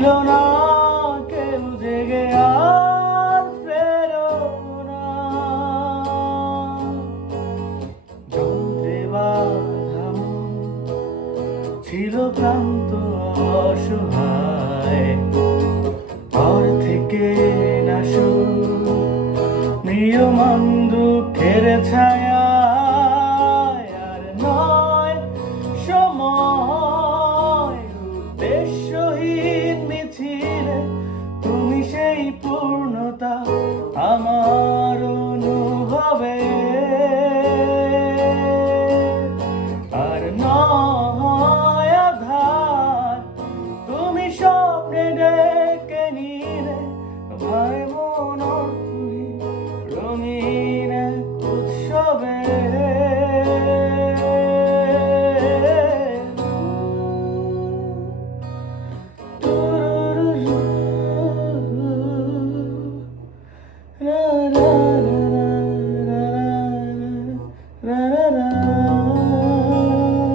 ছিল না কেউ জেগে আর প্রেরণা। যন্ত্রে বাঁধা মন ছিল ক্লান্ত অসহায়, পর থেকে না সুখ নিয়মান দুঃখের ছায়া।